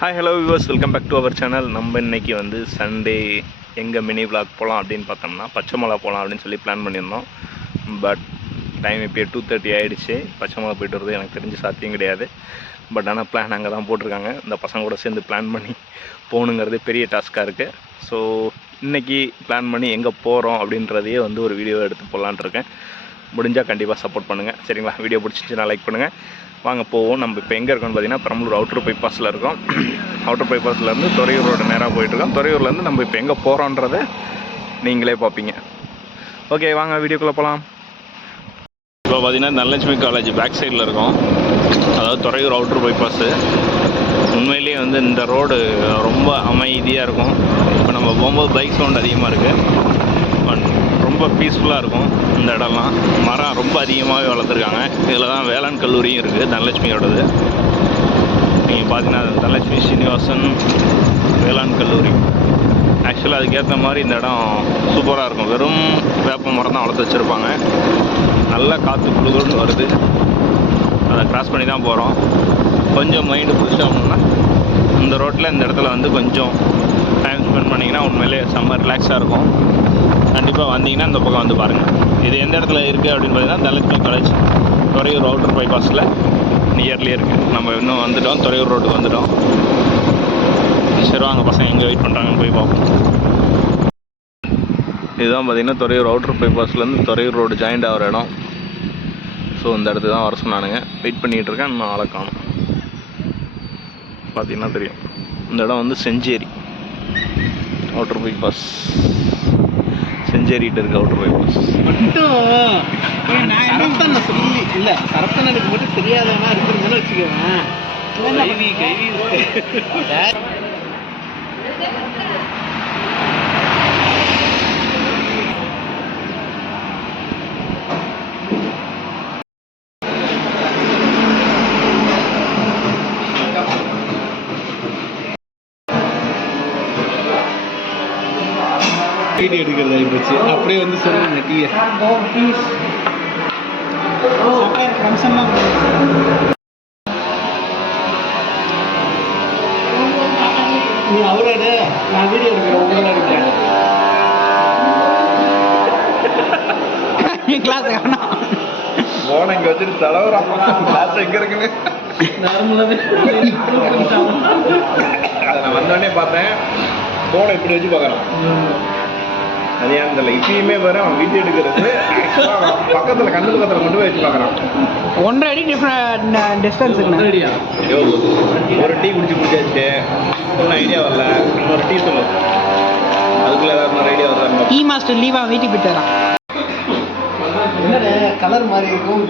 Hi hello viewers, welcome back to our channel. நம்ம இன்றைக்கி வந்து சண்டே எங்கே மினி விளாக் போகலாம் அப்படின்னு பார்த்தோம்னா பச்சைமலை போகலாம் அப்படின்னு சொல்லி பிளான் பண்ணியிருந்தோம். பட் டைம் இப்போ 2:30 ஆகிடுச்சு. பச்சைமலை போய்ட்டு வருது எனக்கு தெரிஞ்சு சாத்தியம் கிடையாது. பட் ஆனால் பிளான் அங்கே தான் போட்டிருக்காங்க. இந்த பசங்க கூட சேர்ந்து பிளான் பண்ணி போகணுங்கிறது பெரிய டாஸ்க்காக இருக்குது. ஸோ இன்றைக்கி பிளான் பண்ணி எங்கே போகிறோம் அப்படின்றதையே வந்து ஒரு வீடியோ எடுத்து போடலான் இருக்கேன். முடிஞ்சால் கண்டிப்பாக சப்போர்ட் பண்ணுங்கள், சரிங்களா? வீடியோ பிடிச்சிச்சுன்னா லைக் பண்ணுங்கள். வாங்க போவோம். நம்ம இப்போ எங்கே இருக்கோம்னு பார்த்தீங்கன்னா பெரம்பலூர் அவுட்டர் பைபாஸில் இருக்கோம். அவுட்டர் பைபாஸ்லேருந்து துறையூர் ரோடு நேராக போயிட்டுருக்கோம். துறையூர்லேருந்து நம்ம இப்போ எங்கே போகிறோன்றதை நீங்களே பார்ப்பீங்க. ஓகே, வாங்க வீடியோக்குள்ளே போகலாம். இப்போ பார்த்தீங்கன்னா தனலட்சுமி காலேஜ் பேக் சைடில் இருக்கோம். அதாவது துறையூர் அவுட்டர் பைபாஸு. உண்மையிலேயே வந்து இந்த ரோடு ரொம்ப அமைதியாக இருக்கும். இப்போ நம்ம போகும்போது பைக் சவுண்ட் அதிகமாக இருக்குது. ரொம்ப பீஸ்ஃபுல்லாக இருக்கும் இந்த இடம்லாம். மரம் ரொம்ப அதிகமாகவே வளர்த்துருக்காங்க. இதில் தான் வேளாண் கல்லூரியும் இருக்குது, தனலட்சுமியோடது. நீங்கள் பார்த்தீங்கன்னா தனலட்சுமி ஸ்ரீனிவாசன் வேளாண் கல்லூரி. ஆக்சுவலாக அதுக்கேற்ற மாதிரி இந்த இடம் சூப்பராக இருக்கும். வெறும் வேப்ப மரம் தான் வளர்த்து வச்சுருப்பாங்க. நல்லா காற்று குளுகுளுன்னு வருது. அதை கிராஸ் பண்ணி தான் போகிறோம். கொஞ்சம் மைண்டு ஃப்ரெஷ் ஆகணும்னா இந்த ரோட்டில் இந்த இடத்துல வந்து கொஞ்சம் டைம் ஸ்பெண்ட் பண்ணிங்கன்னா உண்மையிலே செம்ம ரிலாக்ஸாக இருக்கும். கண்டிப்பாக வந்தீங்கன்னா இந்த பக்கம் வந்து பாருங்கள். இது எந்த இடத்துல இருக்குது அப்படின்னு பார்த்தீங்கன்னா தனலட்சுமி காலேஜ் துறையூர் அவுட்டர் பைபாஸில் நியர்லேயே இருக்குது. நம்ம இன்னும் வந்துவிட்டோம், துறையூர் ரோட்டுக்கு வந்துவிட்டோம். சரி வாங்க, பசங்க எங்கே வெயிட் பண்ணுறாங்கன்னு போய் பார்ப்போம். இதுதான் பார்த்திங்கன்னா துறையூர் அவுட்டர் பைபாஸ்லேருந்து துறையூர் ரோடு ஜாயிண்ட் ஆகிற இடம். ஸோ இந்த இடத்துக்கு தான் வர சொன்னானுங்க. வெயிட் பண்ணிகிட்டு இருக்கேன், இன்னும் ஆளை காணும். பார்த்திங்கன்னா தெரியும், இந்த இடம் வந்து செஞ்சேரி அவுட்டர் பைபாஸ். செஞ்சேரிட்டு இருக்கு அவுட்டர் பைபாஸ். நான் சொல்லி இல்லை, சரத்தனுக்கு மட்டும் தெரியாதவனா இருக்குதுன்னு வச்சுக்கோங்க. வீடியோ எடுக்கிறதா போச்சு. அப்படியே வந்து சொல்லுங்க டீ நீ அவரோட நான் வீடியோ எடுக்கிறேன், உங்களோட எடுக்கிறேன். கிளாஸ் போன இங்கே வச்சுட்டு தலைவரா கிளாஸ் எங்கே இருக்குன்னு அதை நான் வந்தோடனே பார்த்தேன். போனை இப்படி வச்சு பார்க்குறான். அது ஏன் தெரியல, இப்பயுமே வேற அவன் வீட்டு எடுக்கிறது பக்கத்தில் கண்ணு பக்கத்தில் மட்டும் வச்சு பார்க்குறான். 1.5 அடி டிஸ்டன்ஸ் இருக்குண்ணா. ஒரு டீ குடிச்சாச்சு, ஒன்றும் ஐடியா வரல. இன்னொரு டீ சொல்லு, அதுக்குள்ள ஏதாவது ஒரு ஐடியா வரல. டீ மாஸ்டர் லீவா வீட்டுக்கு போயிட்டாரான். என்ன கலர் மாதிரி இருக்கும்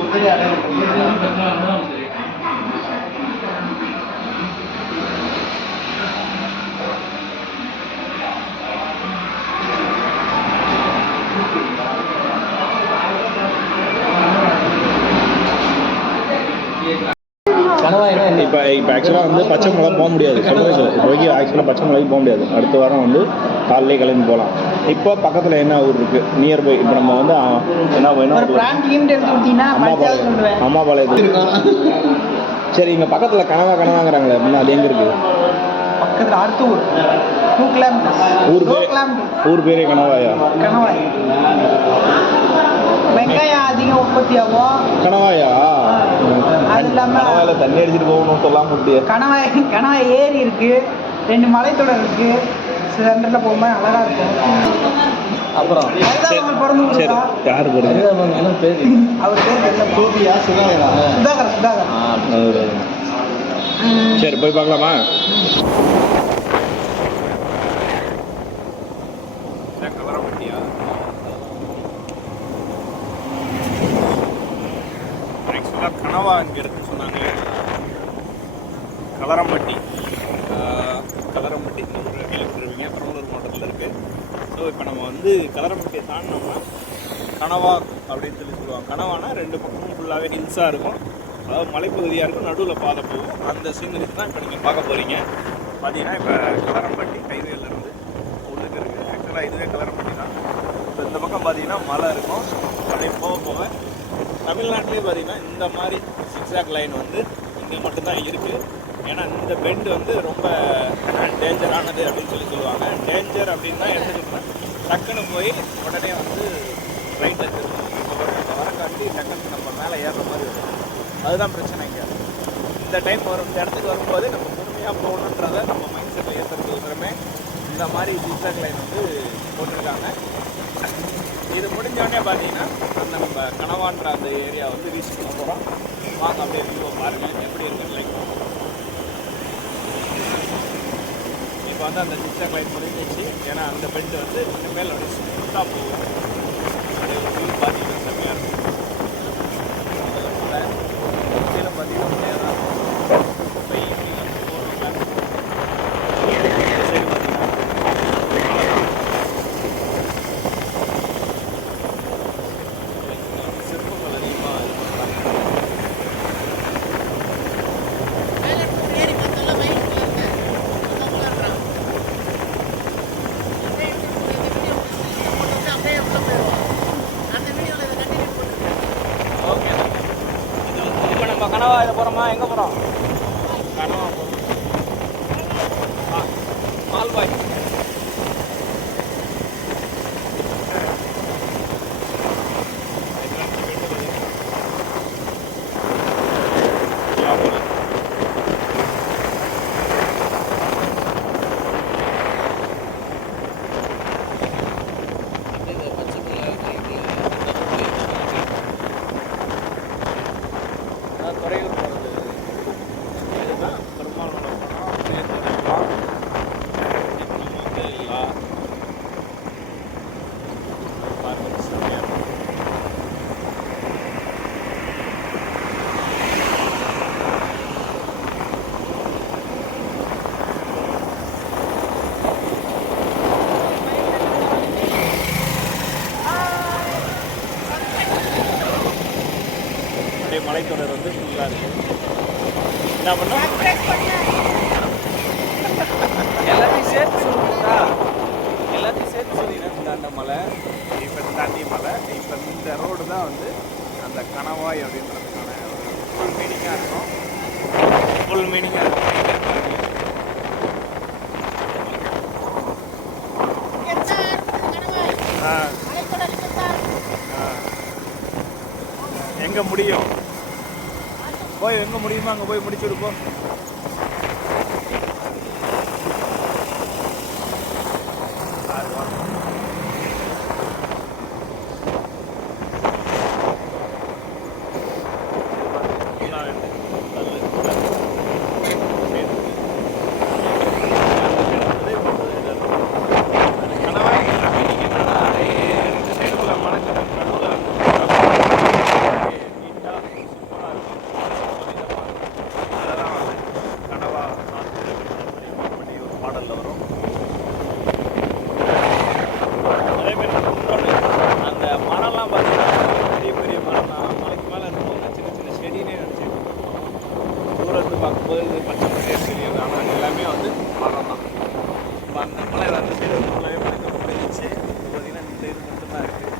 இப்போ ஆக்சுவலாக வந்து பச்சை மலை போக முடியாது. சொல்கிறது இப்போதைக்கு ஆக்சுவலாக பச்சை மலைக்கு போக முடியாது. அடுத்த வாரம் வந்து காலையிலே கிளம்பி போகலாம். இப்போ பக்கத்தில் என்ன ஊர் இருக்குது நியர்பை? இப்போ நம்ம வந்து என்ன வேணும், அம்மாபாளையத்தில். சரி, இங்கே பக்கத்தில் கனவாங்கிறாங்களே அப்படின்னா அது எங்கே இருக்குது? பக்கத்தில் அடுத்த ஊர் 2 கிலோமீட்டர். ஊர் பேரே கனவாயா? கனவாய். வெங்காயம் அதிகம் உற்பத்தி ஆகும். கனவாயா? அது இல்லாமல் கனவாயில் தண்ணி அடிச்சுட்டு போகணும்னு சொல்லாம முடியாது. கனவாய் ஏரி இருக்கு, 2 மலைத்தொடர் இருக்கு. சென்டரில் போகும்போது அழகா இருக்கும். அப்புறம் பிறந்து யாரு போடுங்க அவர் பேர் கோபியா? சுதாகர். சரி, போய் பார்க்கலாமா? கனவா இங்கே இருக்குன்னு சொன்னாங்க. கலரம்பட்டி இந்த ஊர் கேள்விப்பட்டிருப்பீங்க, பெரம்பலூர் மாவட்டத்தில் இருக்குது. ஸோ இப்போ நம்ம வந்து கலரம்பட்டியை தாண்டினோம்னா கனவா அப்படின்னு சொல்லுவாங்க. கனவானா 2 பக்கமும் ஃபுல்லாகவே ஹில்ஸாக இருக்கும். அதாவது மலைப்பகுதியாக இருக்கும், நடுவில் பாதை போகும். அந்த சீனரிஸ் தான் இப்போ நீங்கள் பார்க்க போகிறீங்க. பார்த்தீங்கன்னா இப்போ கலரம்பட்டி ஹைவேலேருந்து உள்ளுக்கு இருக்குது. ஆக்சுவலாக இதுவே கலரம்பட்டி தான். இப்போ இந்த பக்கம் பார்த்தீங்கன்னா மலை இருக்கும். அப்படியே போக தமிழ்நாட்டிலே பார்த்தீங்கன்னா இந்த மாதிரி சிக்ஸாக் லைன் வந்து இங்கே மட்டும்தான் இருக்குது. ஏன்னா இந்த பெண்டு வந்து ரொம்ப டேஞ்சரானது அப்படின்னு சொல்லுவாங்க. டேஞ்சர் அப்படின்னா எடுத்துக்கிட்டோம்னா டக்குன்னு போய் உடனே வந்து ரைட்டில் திரும்பணும். இப்போ வரக்காட்டி டக்குன்னு நம்ம மேலே ஏறுற மாதிரி வரும். அதுதான் பிரச்சனைங்க. இந்த டைம் வரும், இந்த இடத்துக்கு வரும்போது நம்ம பொறுமையாக போகணுன்றதை நம்ம மைண்ட் செட்டில் ஏற்றுறதுக்கோசரமே இந்த மாதிரி ஜிக்ஸாக் லைன் வந்து போட்டிருக்காங்க. இது முடிஞ்சோடனே பார்த்தீங்கன்னா அந்த நம்ம கனவான்ற அந்த ஏரியா வந்து ரீச் பண்ண போகிறோம். வாங்க அப்படியே வியூவை பாருங்கள் எப்படி இருக்குன்னு லைக். இப்போ வந்து அந்த ஜிக்ஸாக் லைன் முடிஞ்சிச்சு. ஏன்னா அந்த பெண்டு வந்து இனிமேல் அப்படி ஸ்மூத்தாக போகும். அப்படியே ஒரு வியூ பார்த்தீங்கன்னா செம்மையாக இருக்கும். கீழே பார்த்தீங்கன்னா உண்மையாக தான் இருக்கும். கனவா இதை போகிறோமா? எங்கே போகிறோம்? கனவா போகிறோம். மால்பாய். துறையூர் போகிறது இதுதான் பெருமாள் படம். பார்க்க செம்மையாக இருக்கும். அப்படியே மலைத்தொடர் வந்து ஃபுல்லாக இருக்குது. என்ன பண்ணோம்? எல்லாத்தையும் சேர்த்து சொல்லுங்களா? எல்லாத்தையும் சேர்த்து சொன்னீங்கன்னா இந்த மலை, இப்போ தாண்டி மலை, இப்போ இந்த ரோடு தான் வந்து அந்த கணவாய் அப்படின்றதுக்கான ஒரு ஃபுல் மீனிங்காக இருக்கும். ஃபுல் மீனிங்காக இருக்கும். எங்கே முடியும்? போய் எங்கே முடியுமோ அங்கே போய் முடிச்சு கொடுப்போம். பார்க்கும்போது இது பச்சை பச்சையாக தெரியுது. ஆனால் எல்லாமே வந்து மரம் தான். இப்போ அந்த மலை அந்த சைடு ஃபுல்லாகவே மலைக்கு முடிஞ்சிச்சு. பார்த்தீங்கன்னா இந்த இது மட்டும்தான் இருக்குது.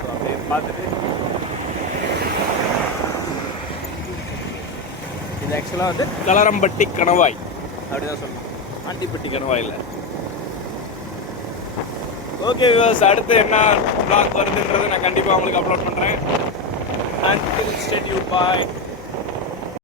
ஸோ அப்படியே பார்த்துட்டு இது ஆக்சுவலாக வந்து கலரம்பட்டி கணவாய் அப்படி தான் சொல்லணும், ஆண்டிப்பட்டி கணவாய் இல்லை. ஓகே வியூவர்ஸ், அடுத்து என்ன vlog வருதுன்றதை நான் கண்டிப்பாக உங்களுக்கு அப்லோட் பண்ணுறேன். Until stay tuned, bye.